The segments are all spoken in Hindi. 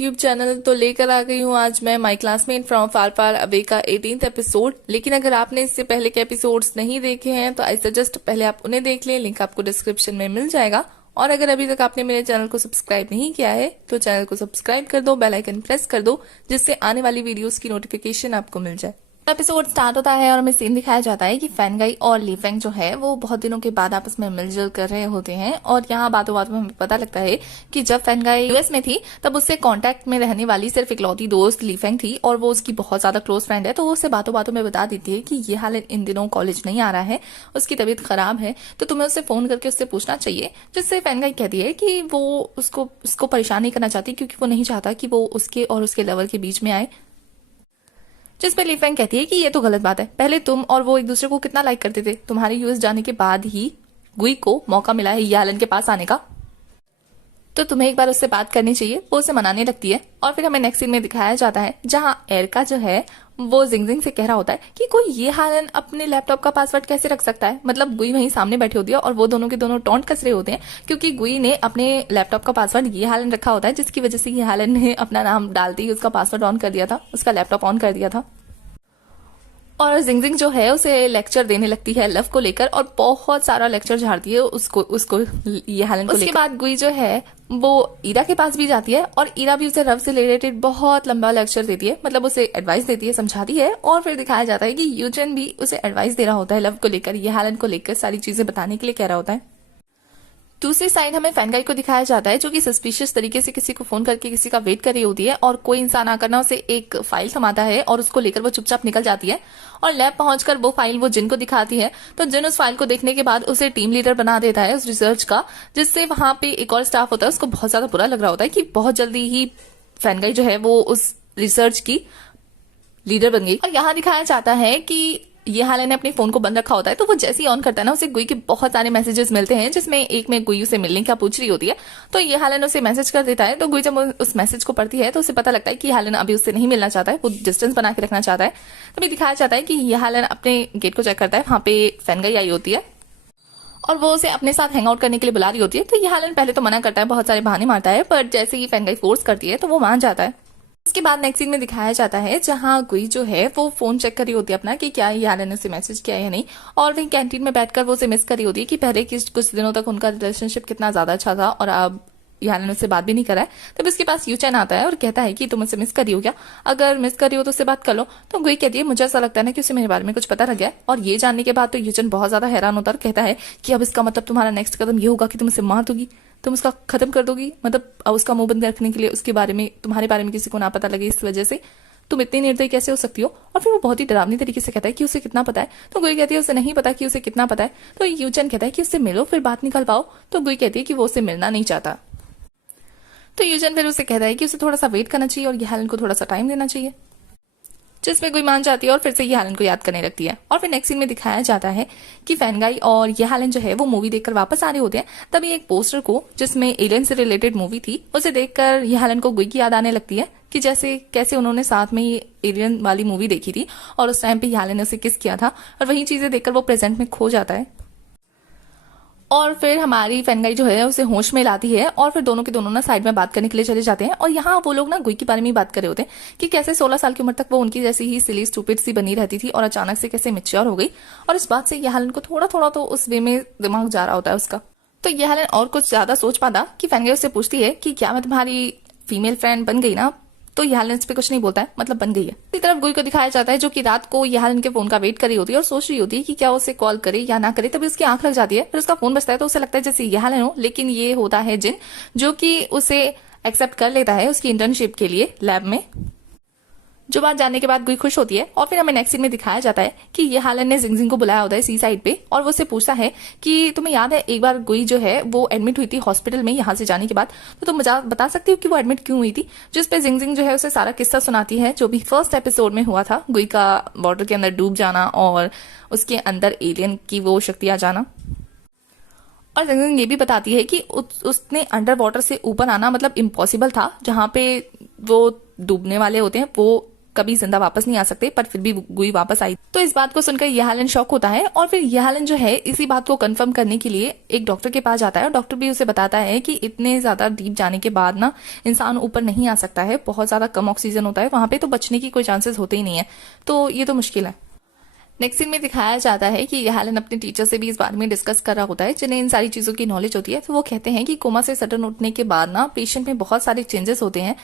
यूट्यूब चैनल तो लेकर आ गई हूँ आज मैं माई classmate from far far away का 18th एपिसोड। लेकिन अगर आपने इससे पहले के एपिसोड्स नहीं देखे हैं तो आई सजेस्ट पहले आप उन्हें देख लें, लिंक आपको डिस्क्रिप्शन में मिल जाएगा। और अगर अभी तक आपने मेरे चैनल को सब्सक्राइब नहीं किया है तो चैनल को सब्सक्राइब कर दो, बेल आइकन प्रेस कर दो, जिससे आने वाली वीडियोस की नोटिफिकेशन आपको मिल जाए। एपिसोड स्टार्ट होता है और हमें सीन दिखाया जाता है कि फैनगाई और लीफेंग जो है वो बहुत दिनों के बाद आपस में मिलजुल कर रहे होते हैं। और यहाँ बातों बातों में हमें पता लगता है कि जब फैनगाई यूएस में थी तब उससे कांटेक्ट में रहने वाली सिर्फ इकलौती दोस्त लीफेंग थी और वो उसकी बहुत ज्यादा क्लोज फ्रेंड है। तो वो उससे बातों बातों में बता देती है कि ये हाल इन दिनों कॉलेज नहीं आ रहा है, उसकी तबीयत खराब है, तो तुम्हें उससे फोन करके उससे पूछना चाहिए। जिससे फैनगाई कहती है कि वो उसको परेशान नहीं करना चाहती क्योंकि वो नहीं चाहता कि वो उसके और उसके लवर के बीच में आए। जिस पे लीफेंग कहती है कि ये तो गलत बात है, पहले तुम और वो एक दूसरे को कितना लाइक करते थे, तुम्हारे यूएस जाने के बाद ही गुई को मौका मिला है यालन के पास आने का, तो तुम्हें एक बार उससे बात करनी चाहिए। वो उसे मनाने लगती है और फिर हमें नेक्स्ट सीन में दिखाया जाता है जहां एरका जो है वो जिंगजिंग से कह रहा होता है कि कोई ये हालन अपने लैपटॉप का पासवर्ड कैसे रख सकता है। मतलब गुई वहीं सामने बैठी होती है और वो दोनों के दोनों टॉन्ट कस रहे होते हैं क्योंकि गुई ने अपने लैपटॉप का पासवर्ड ये हालन रखा होता है, जिसकी वजह से ये हालन ने अपना नाम डालते ही उसका पासवर्ड ऑन कर दिया था, उसका लैपटॉप ऑन कर दिया था। और जिंगजिंग जो है उसे लेक्चर देने लगती है लव को लेकर और बहुत सारा लेक्चर झाड़ती है उसको ये हालन को लेकर। उसके बाद गुई जो है वो ईरा के पास भी जाती है और ईरा भी उसे लव से रिलेटेड बहुत लंबा लेक्चर देती है, मतलब उसे एडवाइस देती है, समझाती है। और फिर दिखाया जाता है कि यूजन भी उसे एडवाइस दे रहा होता है लव को लेकर, ये हालन को लेकर सारी चीजें बताने के लिए कह रहा होता है। दूसरी साइड हमें फैनगाई को दिखाया जाता है जो कि सस्पिशियस तरीके से किसी को फोन करके किसी का वेट कर रही होती है और कोई इंसान आकर ना उसे एक फाइल थमाता है और उसको लेकर वो चुपचाप निकल जाती है और लैब पहुंचकर वो फाइल वो जिन को दिखाती है। तो जिन उस फाइल को देखने के बाद उसे टीम लीडर बना देता है उस रिसर्च का, जिससे वहां पे एक और स्टाफ होता है उसको बहुत ज्यादा बुरा लग रहा होता है कि बहुत जल्दी ही फैनगाई जो है वो उस रिसर्च की लीडर बन गई। और यहाँ दिखाया जाता है कि ये हाल ने अपने फोन को बंद रखा होता है, तो वो जैसे ही ऑन करता है ना उसे गुई के बहुत सारे मैसेजेस मिलते हैं, जिसमें एक में गुई उसे मिलने का पूछ रही होती है। तो ये हालन उसे मैसेज कर देता है। तो गुई जब उस मैसेज को पढ़ती है तो उसे पता लगता है कि हालन अभी उससे नहीं मिलना चाहता है, वो डिस्टेंस बना के रखना चाहता है। तभी दिखाया जाता है कि ये हालन अपने गेट को चेक करता है, वहां पे फैनगाई आई होती है और वो उसे अपने साथ हैंग आउट करने के लिए बुला रही होती है। तो ये हालन पहले तो मना करता है, बहुत सारे बहाने मारता है, पर जैसे ही फैनगाई फोर्स करती है तो वो मान जाता है। इसके बाद नेक्स्ट सीन में दिखाया जाता है जहां गुई जो है वो फोन चेक कर रही होती है अपना कि क्या यार ने उसे मैसेज किया है या नहीं, और वहीं कैंटीन में बैठकर वो उसे मिस कर रही होती है कि पहले कुछ दिनों तक उनका रिलेशनशिप कितना ज्यादा अच्छा था और अब यार ने उससे बात भी नहीं करा है। तब उसके पास यूचैन आता है और कहता है कि तुम उसे मिस कर रही हो क्या, अगर मिस कर रही हो तो उससे बात कर लो। तो गुई कहती है मुझे ऐसा लगता है ना कि उसे मेरे बारे में कुछ पता लग गया। और ये जानने के बाद तो यूचैन बहुत ज्यादा हैरान होता है और कहता है कि अब इसका मतलब तुम्हारा नेक्स्ट कदम ये होगा कि तुम उसे मार दोगी, तुम उसका खत्म कर दोगी, मतलब उसका मुंह बंद रखने के लिए उसके बारे में तुम्हारे बारे में किसी को ना पता लगे, इस वजह से तुम इतनी निर्दयी कैसे हो सकती हो। और फिर वो बहुत ही डरावनी तरीके से कहता है कि उसे कितना पता है। तो गुई कहती है उसे नहीं पता कि उसे कितना पता है। तो यूचैन कहता है कि उससे मिलो फिर बात निकाल पाओ। तो गुई कहती है कि वो उससे मिलना नहीं चाहता। तो यूचैन फिर उसे कहता है कि उसे थोड़ा सा वेट करना चाहिए और ये हालन को थोड़ा सा टाइम देना चाहिए, जिसमें गुई मान जाती है और फिर से ये हालन को याद करने लगती है। और फिर नेक्स्ट सीन में दिखाया जाता है कि फैनगाई और ये हालन जो है वो मूवी देखकर वापस आ रहे होते हैं। तभी एक पोस्टर को जिसमें एलियन से रिलेटेड मूवी थी उसे देखकर ये हालन को गुई की याद आने लगती है कि जैसे कैसे उन्होंने साथ में ये एलियन वाली मूवी देखी थी और उस टाइम पे ये हालन ने उसे किस किया था, और वही चीजें देखकर वो प्रेजेंट में खो जाता है। और फिर हमारी फैनगाई जो है उसे होश में लाती है और फिर दोनों के दोनों ना साइड में बात करने के लिए चले जाते हैं। और यहाँ वो लोग ना गुई के बारे में ही बात कर रहे होते हैं कि कैसे 16 साल की उम्र तक वो उनकी जैसी ही सिली स्टूपिड सी बनी रहती थी और अचानक से कैसे मैच्योर हो गई। और इस बात से यह हालन को थोड़ा थोड़ा तो उस वे में दिमाग जा रहा होता है उसका। तो यह हालन और कुछ ज्यादा सोच पाता कि फैनगाई उससे पूछती है कि क्या मैं तुम्हारी फीमेल फ्रेंड बन गई ना। तो यालन इस पे कुछ नहीं बोलता है, मतलब बन गई है। इसी तरफ गुई को दिखाया जाता है जो कि रात को यालन के फोन का वेट कर रही होती है और सोच रही होती है कि क्या उसे कॉल करे या ना करे। तभी उसकी आंख लग जाती है, फिर उसका फोन बजता है तो उसे लगता है जैसे यालन हो, लेकिन ये होता है जिन, जो कि उसे एक्सेप्ट कर लेता है उसकी इंटर्नशिप के लिए लैब में। जो बात जानने के बाद गुई खुश होती है। और फिर हमें नेक्स्ट सीन में दिखाया जाता है कि ये हालन ने जिंगजिंग को बुलाया होता है सी साइड पे और वो उससे पूछता है कि तुम्हें याद है एक बार गुई जो है वो एडमिट हुई थी हॉस्पिटल में यहाँ से जाने के बाद, तो तुम बता सकती हो कि वो एडमिट क्यों हुई थी। जिस पे जिंगजिंग जो है उसे सारा किस्सा सुनाती है जो भी फर्स्ट एपिसोड में हुआ था, गुई का वाटर के अंदर डूब जाना और उसके अंदर एलियन की वो शक्ति आ जाना। और जिंगजिंग ये भी बताती है कि उसने अंडर वाटर से ऊपर आना मतलब इम्पॉसिबल था, जहां पे वो डूबने वाले होते हैं वो कभी जिंदा वापस नहीं आ सकते, पर फिर भी गुई वापस आई। तो इस बात को सुनकर यहालन शॉक होता है और फिर यहालन जो है इसी बात को कंफर्म करने के लिए एक डॉक्टर के पास जाता है और डॉक्टर भी उसे बताता है कि इतने ज्यादा डीप जाने के बाद ना इंसान ऊपर नहीं आ सकता है, बहुत ज्यादा कम ऑक्सीजन होता है वहां पे, तो बचने की कोई चांसेस होते ही नहीं है, तो ये तो मुश्किल है। नेक्स्ट सीन में दिखाया जाता है कि यहालन अपने टीचर से भी इस बारे में डिस्कस कर रहा होता है, जिन्हें इन सारी चीजों की नॉलेज होती है। तो वो कहते हैं कि कोमा से सडन उठने के बाद ना पेशेंट में बहुत सारे चेंजेस होते हैं,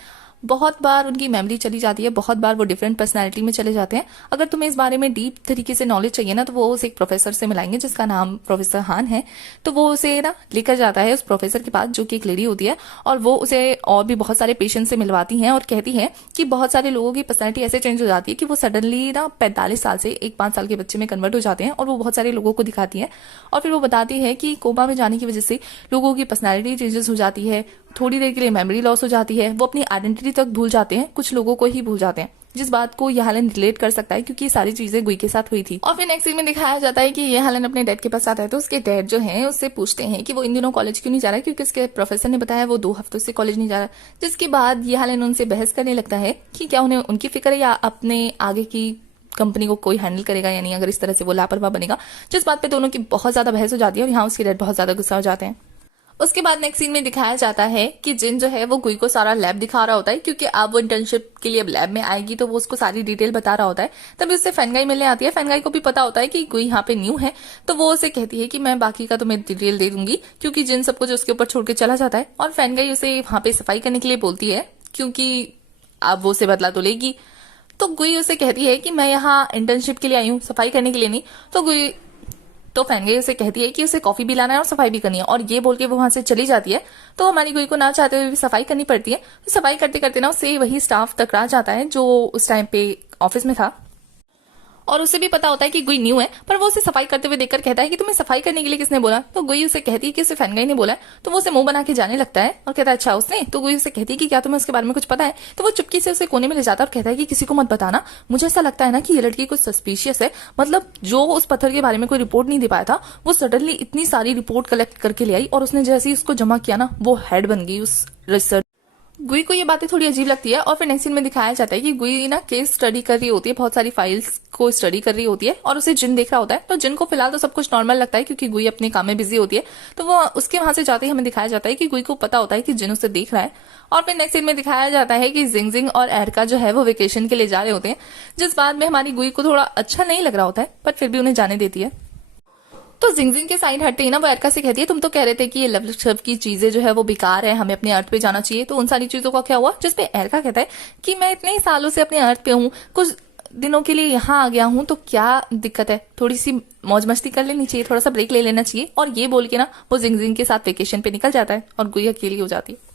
बहुत बार उनकी मेमोरी चली जाती है, बहुत बार वो डिफरेंट पर्सनैलिटी में चले जाते हैं। अगर तुम्हें इस बारे में डीप तरीके से नॉलेज चाहिए ना, तो वो उसे एक प्रोफेसर से मिलाएंगे जिसका नाम प्रोफेसर हान है। तो वो उसे ना लेकर जाता है उस प्रोफेसर के पास, जो कि एक लेडी होती है, और वो उसे और भी बहुत सारे पेशेंट से मिलवाती हैं और कहती है कि बहुत सारे लोगों की पर्सनैलिटी ऐसे चेंज हो जाती है कि वो सडनली ना 45 साल से एक 5 साल के बच्चे में कन्वर्ट हो जाते हैं, और वो बहुत सारे लोगों को दिखाती है। और फिर वो बताती है कि कोमा में जाने की वजह से लोगों की पर्सनैलिटी चेंजेस हो जाती है, थोड़ी देर के लिए मेमोरी लॉस हो जाती है, वो अपनी आइडेंटिटी तक भूल जाते हैं, कुछ लोगों को ही भूल जाते हैं, जिस बात को यहालन रिलेट कर सकता है क्योंकि ये सारी चीजें गुई के साथ हुई थी। और फिर नेक्स्ट सीन में दिखाया जाता है कि यहालन अपने डैड के पास आता है, तो उसके डैड जो है उससे पूछते हैं कि वो इन दिनों कॉलेज क्यों नहीं जा रहा है, क्योंकि उसके प्रोफेसर ने बताया वो 2 हफ्तों से कॉलेज नहीं जा रहा। जिसके बाद यहालन उनसे बहस करने लगता है कि क्या उन्हें उनकी फिक्र है या अपने आगे की कंपनी को कोई हैंडल करेगा या नहीं, अगर इस तरह से वो लापरवाह बनेगा। जिस बात पे दोनों की बहुत ज्यादा बहस हो जाती है और यहाँ उसके डैड बहुत ज्यादा गुस्सा हो जाते हैं। उसके बाद नेक्स्ट सीन में दिखाया जाता है कि जिन जो है वो गुई को सारा लैब दिखा रहा होता है, क्योंकि अब वो इंटर्नशिप के लिए अब लैब में आएगी, तो वो उसको सारी डिटेल बता रहा होता है। तभी उससे फैनगाई मिलने आती है। फैनगाई को भी पता होता है कि गुई यहाँ पे न्यू है, तो वो उसे कहती है कि मैं बाकी का तुम्हें डिटेल दे दूंगी, क्योंकि जिन सब कुछ उसके ऊपर छोड़ के चला जाता है। और फैनगाई उसे वहां पे सफाई करने के लिए बोलती है, क्योंकि अब वो उसे बदला तो लेगी। तो गुई उसे कहती है कि मैं यहाँ इंटर्नशिप के लिए आई हूँ, सफाई करने के लिए नहीं। तो फैनगाई उसे कहती है कि उसे कॉफी भी लाना है और सफाई भी करनी है, और ये बोल के वो वहां से चली जाती है। तो हमारी गुई को ना चाहते हुए भी सफाई करनी पड़ती है। तो सफाई करते करते ना उसे वही स्टाफ टकरा जाता है जो उस टाइम पे ऑफिस में था, और उसे भी पता होता है कि गुई न्यू है, पर वो उसे सफाई करते हुए देखकर कहता है कि तुम्हें सफाई करने के लिए किसने बोला। तो गुई उसे कहती है कि उसे फैनगाई ने बोला है। तो वो उसे मुंह बना के जाने लगता है और कहता है अच्छा उसने। तो गुई उसे कहती है कि क्या तुम्हें उसके बारे में कुछ पता है। तो वो चुपकी से उसे कोने में ले जाता है और कहता है कि किसी को मत बताना, मुझे ऐसा लगता है ना कि ये लड़की कुछ सस्पिशियस है। मतलब जो उस पत्थर के बारे में कोई रिपोर्ट नहीं दे पाया था, वो सडनली इतनी सारी रिपोर्ट कलेक्ट करके ले आई, और उसने जैसे ही उसको जमा किया ना, वो हेड बन गई उस रिसर्च। गुई को ये बातें थोड़ी अजीब लगती है। और फिर नेक्स्ट सीन में दिखाया जाता है कि गुई ना केस स्टडी कर रही होती है, बहुत सारी फाइल्स को स्टडी कर रही होती है, और उसे जिन देख रहा होता है। तो जिन को फिलहाल तो सब कुछ नॉर्मल लगता है क्योंकि गुई अपने काम में बिजी होती है। तो वो उसके वहां से जाते ही हमें दिखाया जाता है कि गुई को पता होता है कि जिन उसे देख रहा है। और फिर नेक्स्ट सीन में दिखाया जाता है कि जिंगजिंग और एरका जो है वो वेकेशन के लिए जा रहे होते हैं, जिस बात में हमारी गुई को थोड़ा अच्छा नहीं लग रहा होता है, पर फिर भी उन्हें जाने देती है। तो जिंगजिंग के साइड हटते ही ना वो एरका से कहती है तुम तो कह रहे थे कि ये लव शव की चीजें जो है वो बेकार है, हमें अपने अर्थ पे जाना चाहिए, तो उन सारी चीजों का क्या हुआ। जिसपे एरका कहता है कि मैं इतने सालों से अपने अर्थ पे हूँ, कुछ दिनों के लिए यहाँ आ गया हूँ, तो क्या दिक्कत है, थोड़ी सी मौज मस्ती कर लेनी चाहिए, थोड़ा सा ब्रेक ले लेना चाहिए। और ये बोल के ना वो जिंगजिंग के साथ वेकेशन पे निकल जाता है और गुई अकेली हो जाती है।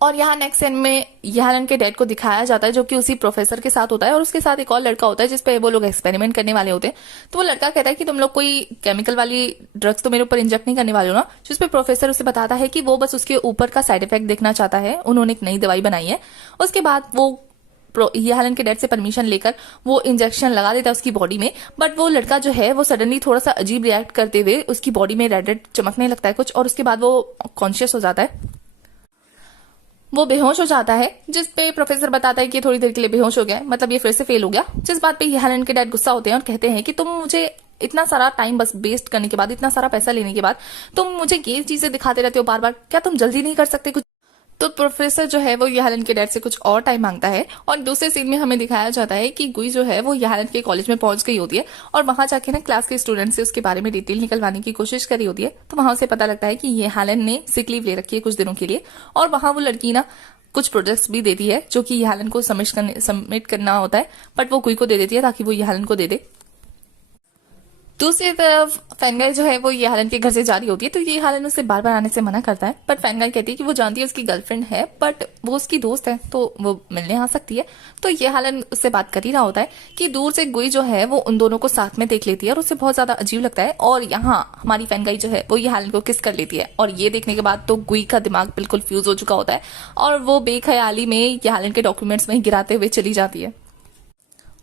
और यहाँ नेक्स्ट सीन में यहालन के डैड को दिखाया जाता है, जो कि उसी प्रोफेसर के साथ होता है, और उसके साथ एक और लड़का होता है जिसपे वो लोग एक्सपेरिमेंट करने वाले होते हैं। तो वो लड़का कहता है कि तुम लोग कोई केमिकल वाली ड्रग्स तो मेरे ऊपर इंजेक्ट नहीं करने वाले हो ना। जिसपे प्रोफेसर उसे बताता है कि वो बस उसके ऊपर का साइड इफेक्ट देखना चाहता है, उन्होंने एक नई दवाई बनाई है। उसके बाद वो यहालन के डैड से परमिशन लेकर वो इंजेक्शन लगा देता है उसकी बॉडी में। बट वो लड़का जो है वो सडनली थोड़ा सा अजीब रिएक्ट करते हुए उसकी बॉडी में रेड रेड चमकने लगता है कुछ, और उसके बाद वो कॉन्शियस हो जाता है, वो बेहोश हो जाता है। जिस पे प्रोफेसर बताता है कि थोड़ी देर के लिए बेहोश हो गया, मतलब ये फिर से फेल हो गया। जिस बात पे यहालन के डैड गुस्सा होते हैं और कहते हैं कि तुम मुझे इतना सारा टाइम बस वेस्ट करने के बाद, इतना सारा पैसा लेने के बाद तुम मुझे ये चीजें दिखाते रहते हो बार बार, क्या तुम जल्दी नहीं कर सकते कुछ। तो प्रोफेसर जो है वो यहालन के डैड से कुछ और टाइम मांगता है। और दूसरे सीन में हमें दिखाया जाता है कि गुई जो है वो यहालन के कॉलेज में पहुंच गई होती है, और वहां जाके ना क्लास के स्टूडेंट से उसके बारे में डिटेल निकलवाने की कोशिश करी होती है। तो वहां से पता लगता है कि यहालन ने सिक लीव ले रखी है कुछ दिनों के लिए, और वहां वो लड़की ना कुछ प्रोजेक्ट्स भी देती है जो कि यहालन को सबमिट करना होता है, बट वो गुई को दे देती है ताकि वो यहालन को दे दे। दूसरी तरफ फैनगाई जो है वो यहालन के घर से जा रही होती है, तो ये यहालन उसे बार बार आने से मना करता है। बट फैनगाई कहती है कि वो जानती है उसकी गर्लफ्रेंड है, बट वो उसकी दोस्त है तो वो मिलने आ सकती है। तो यहालन उससे बात कर ही रहा होता है कि दूर से गुई जो है वो उन दोनों को साथ में देख लेती है, और उसे बहुत ज्यादा अजीब लगता है। और यहाँ हमारी फैनगाई जो है वो यहालन को किस कर लेती है, और ये देखने के बाद तो गुई का दिमाग बिल्कुल फ्यूज हो चुका होता है, और वो बेख्याली में यहालन के डॉक्यूमेंट्स में गिराते हुए चली जाती है।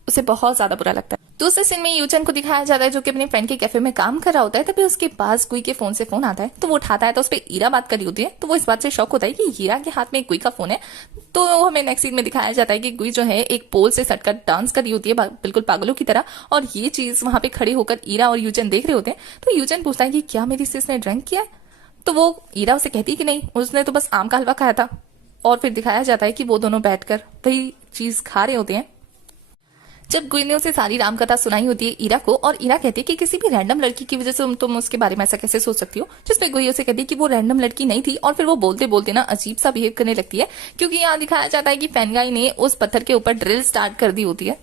उसे बहुत ज्यादा बुरा लगता है। दूसरे सीन में यूचन को दिखाया जाता है जो कि अपने फ्रेंड के कैफे में काम कर रहा होता है। तभी उसके पास गुई के फोन से फोन आता है, तो वो उठाता है तो उस पर ईरा बात करी होती है। तो वो इस बात से शॉक होता है कि हीरा के हाथ में गुई का फोन है। तो हमें नेक्स्ट सीन में दिखाया जाता है कि गुई जो है एक पोल से सटकर डांस कर रही होती है बिल्कुल पागलों की तरह, और ये चीज वहां पे खड़े होकर ईरा और यूचन देख रहे होते हैं। तो यूचन पूछता है कि क्या मेरी सिस ने ड्रिंक किया है? तो वो ईरा उसे कहती है कि नहीं, उसने तो बस आम का हलवा खाया था। और फिर दिखाया जाता है कि वो दोनों बैठकर वही चीज खा रहे होते हैं। जब गुई ने उसे सारी रामकथा सुनाई होती है ईरा को, और ईरा कहती है कि किसी भी रैंडम लड़की की वजह से तुम उसके बारे में ऐसा कैसे सोच सकती हो, जिसपे गुई उसे कहती है कि वो रैंडम लड़की नहीं थी। और फिर वो बोलते बोलते ना अजीब सा बिहेव करने लगती है, क्योंकि यहाँ दिखाया जाता है कि फैनगाई ने उस पत्थर के ऊपर ड्रिल स्टार्ट कर दी होती है,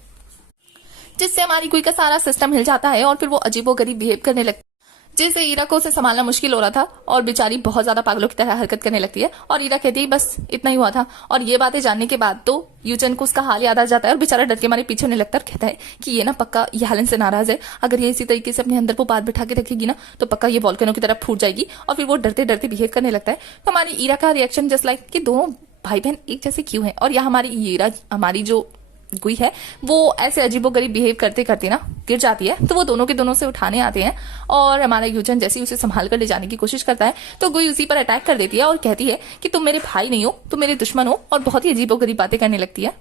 जिससे हमारी गुई का सारा सिस्टम हिल जाता है और फिर वो अजीबोगरीब बिहेव करने लगती है, जिससे ईरा को उसे संभालना मुश्किल हो रहा था और बेचारी बहुत ज्यादा पागलों की तरह हरकत करने लगती है। और ईरा कहती है बस इतना ही हुआ था। और ये बातें जानने के बाद तो यूचन को उसका हाल याद आ जाता है और बेचारा डर के मारे पीछे होने लगता है और कहता है कि ये ना पक्का ये हेलन से नाराज है, अगर ये इसी तरीके से अपने अंदर वो बात बिठा के रखेगी ना तो पक्का ये वॉल्केनो की तरफ फूट जाएगी। और फिर वो डरते डरते बिहेव करने लगता है। तो हमारी ईरा का रिएक्शन जस्ट लाइक कि दोनों भाई बहन एक जैसे क्यों है। और यहाँ हमारी जो गुई है वो ऐसे अजीबोगरीब बिहेव करते करते ना गिर जाती है। तो वो दोनों के दोनों से उठाने आते हैं और हमारा यूचन जैसे ही उसे संभाल कर ले जाने की कोशिश करता है तो गुई उसी पर अटैक कर देती है और कहती है कि तुम मेरे भाई नहीं हो, तुम मेरे दुश्मन हो, और बहुत ही अजीबोगरीब बातें करने लगती है।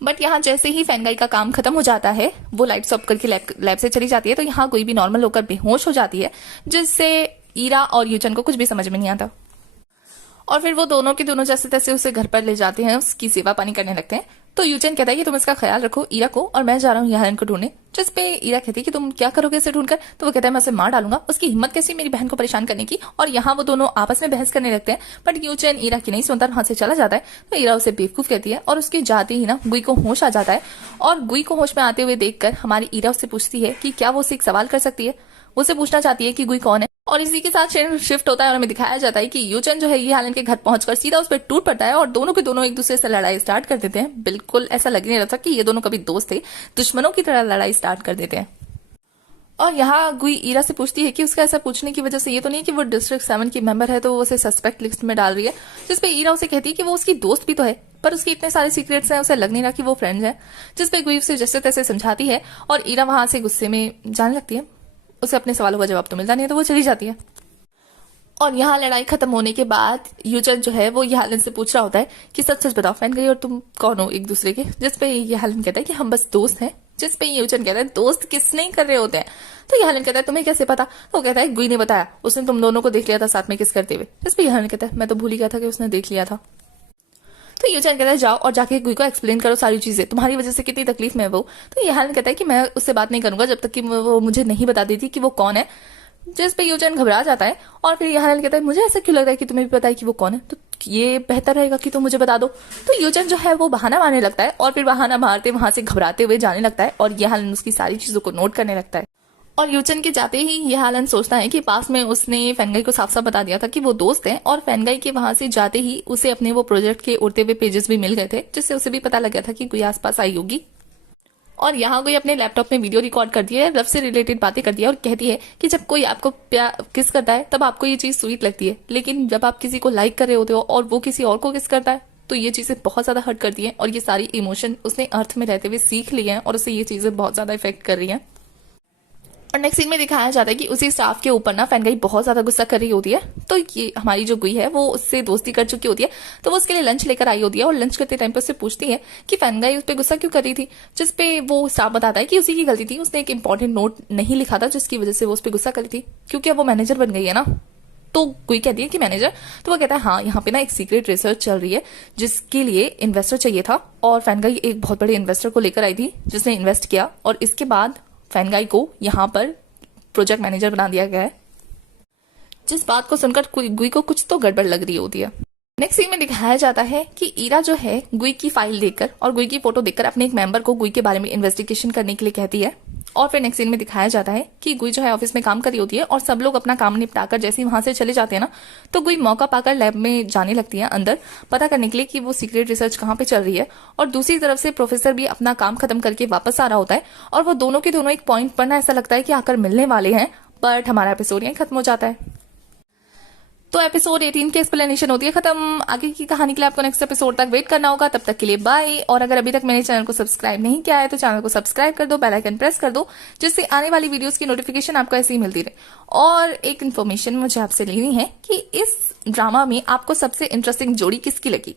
बट यहाँ जैसे ही फैनगाई का काम खत्म हो जाता है, वो लाइट ऑफ करके लैब से चली जाती है, तो यहाँ गुई भी नॉर्मल होकर बेहोश हो जाती है, जिससे ईरा और यूचन को कुछ भी समझ में नहीं आता। और फिर वो दोनों के दोनों जैसे तैसे उसे घर पर ले जाते हैं, उसकी सेवा पानी करने लगते हैं। तो यूचन कहता है कि तुम इसका ख्याल रखो ईरा को, और मैं जा रहा हूँ हेलन को ढूंढने। जिस पे ईरा कहती है कि तुम क्या करोगे इसे ढूंढकर? तो वो कहता है मैं उसे मार डालूंगा, उसकी हिम्मत कैसी मेरी बहन को परेशान करने की। और यहाँ वो दोनों आपस में बहस करने लगते हैं, बट यूचन ईरा की नहीं सुनता, वहां से चला जाता है। तो ईरा उसे बेवकूफ कहती है और उसके जाते ही ना गुई को होश आ जाता है। और गुई को होश में आते हुए देखकर हमारी ईरा उससे पूछती है कि क्या वो उसे एक सवाल कर सकती है। वो उसे पूछना चाहती है कि गुई कौन है। और इसी के साथ शिफ्ट होता है और हमें दिखाया जाता है कि यूचन जो है ये हेलन के घर पहुंचकर सीधा उस पर टूट पड़ता है और दोनों के दोनों एक दूसरे से लड़ाई स्टार्ट कर देते हैं। बिल्कुल ऐसा लग नहीं रहा था कि ये दोनों कभी दोस्त थे, दुश्मनों की तरह लड़ाई स्टार्ट कर देते हैं। और यहाँ गुई ईरा से पूछती है कि उसका ऐसा पूछने की वजह से ये तो नहीं कि वो डिस्ट्रिक्ट 7 की मेंबर है तो वो उसे सस्पेक्ट लिस्ट में डाल रही है। जिसपे ईरा उसे कहती है कि वो उसकी दोस्त भी तो है, पर उसके इतने सारे सीक्रेट्स हैं उसे लग नहीं रहा कि वो फ्रेंड्स हैं। जिसपे गुई उसे जैसे तैसे समझाती है और ईरा वहां से गुस्से में जाने लगती है। उसे अपने सवालों का जवाब तो मिलता नहीं है तो वो चली जाती है। और यहाँ लड़ाई खत्म होने के बाद यूचन जो है वो ये हेलन से पूछ रहा होता है कि सच सच बताओ फैनगाई और तुम कौन हो एक दूसरे के। जिसपे ये हेलन कहता है कि हम बस दोस्त हैं। जिसपे यूचन कहता है दोस्त किस नहीं कर रहे होते हैं। तो ये हेलन कहता है तुम्हें कैसे पता? तो कहता है गुई ने बताया, उसने तुम दोनों को देख लिया था साथ में किस करते हुए। जिसपे ये हेलन कहता है मैं तो भूल ही गया था कि उसने देख लिया था। तो यूचन कहता है जाओ और जाके गुई को एक्सप्लेन करो सारी चीजें, तुम्हारी वजह से कितनी तकलीफ में है वो। तो ये हेलन कहता है कि मैं उससे बात नहीं करूंगा जब तक कि वो मुझे नहीं बता देती कि वो कौन है। जिस पे यूचन घबरा जाता है और फिर हेलन कहता है मुझे ऐसा क्यों लग रहा है कि तुम्हें भी पता है कि वो कौन है, तो ये बेहतर रहेगा कि तुम मुझे बता दो। तो यूचन जो है वो बहाना मारने लगता है और फिर बहाना मारते वहां से घबराते हुए जाने लगता है और ये हेलन उसकी सारी चीजों को नोट करने लगता है। और यूचन के जाते ही ये हेलन सोचता है कि पास में उसने फैनगाई को साफ साफ बता दिया था कि वो दोस्त है, और फैनगाई के वहां से जाते ही उसे अपने वो प्रोजेक्ट के उड़ते हुए पेजेस भी मिल गए थे, जिससे उसे भी पता लग गया था कि कोई आसपास आई होगी। और यहाँ कोई अपने लैपटॉप में वीडियो रिकॉर्ड कर दिया है, लव से रिलेटेड बातें कर दिया और कहती है कि जब कोई आपको किस करता है तब आपको ये चीज स्वीट लगती है, लेकिन जब आप किसी को लाइक कर रहे होते हो और वो किसी और को किस करता है तो ये चीजें बहुत ज्यादा हर्ट करती हैं। और ये सारी इमोशन उसने अर्थ में रहते हुए सीख लिए हैं और उसे ये चीजें बहुत ज्यादा इफेक्ट कर रही हैं। और नेक्स्ट सीन में दिखाया जाता है कि उसी स्टाफ के ऊपर ना फैनगाई बहुत ज्यादा गुस्सा कर रही होती है। तो ये हमारी जो गुई है वो उससे दोस्ती कर चुकी होती है, तो वो उसके लिए लंच लेकर आई होती है और लंच करते टाइम पे उससे पूछती है कि फैनगाई उस पर गुस्सा क्यों कर रही थी। जिसपे वो स्टाफ बताता है कि उसी की गलती थी, उसने एक इंपॉर्टेंट नोट नहीं लिखा था जिसकी वजह से वो उस पर गुस्सा करी थी, क्योंकि अब वो मैनेजर बन गई है ना। तो गुई कहती है कि मैनेजर, तो वो कहता है हाँ यहाँ पे ना एक सीक्रेट रिसर्च चल रही है जिसके लिए इन्वेस्टर चाहिए था, और फैनगाई एक बहुत बड़े इन्वेस्टर को लेकर आई थी जिसने इन्वेस्ट किया, और इसके बाद फैनगाई को यहाँ पर प्रोजेक्ट मैनेजर बना दिया गया है। जिस बात को सुनकर गुई को कुछ तो गड़बड़ लग रही होती है। नेक्स्ट सीन में दिखाया जाता है कि ईरा जो है गुई की फाइल देखकर और गुई की फोटो देखकर अपने एक मेंबर को गुई के बारे में इन्वेस्टिगेशन करने के लिए कहती है। और फिर नेक्स्ट सीन में दिखाया जाता है कि गुई जो है ऑफिस में काम कर रही होती है और सब लोग अपना काम निपटाकर जैसे ही वहां से चले जाते हैं ना, तो गुई मौका पाकर लैब में जाने लगती है अंदर पता करने के लिए कि वो सीक्रेट रिसर्च कहाँ पे चल रही है। और दूसरी तरफ से प्रोफेसर भी अपना काम खत्म करके वापस आ रहा होता है और वो दोनों के दोनों एक पॉइंट पर ना ऐसा लगता है कि आकर मिलने वाले हैं, बट हमारा एपिसोड यहीं खत्म हो जाता है। तो एपिसोड 18 की एक्सप्लेनेशन होती है खत्म। आगे की कहानी के लिए आपको नेक्स्ट एपिसोड तक वेट करना होगा। तब तक के लिए बाय। और अगर अभी तक मेरे चैनल को सब्सक्राइब नहीं किया है तो चैनल को सब्सक्राइब कर दो, बेल आइकन प्रेस कर दो, जिससे आने वाली वीडियोस की नोटिफिकेशन आपको ऐसे ही मिलती रहे। और एक इन्फॉर्मेशन मुझे आपसे लेनी है कि इस ड्रामा में आपको सबसे इंटरेस्टिंग जोड़ी किसकी लगी।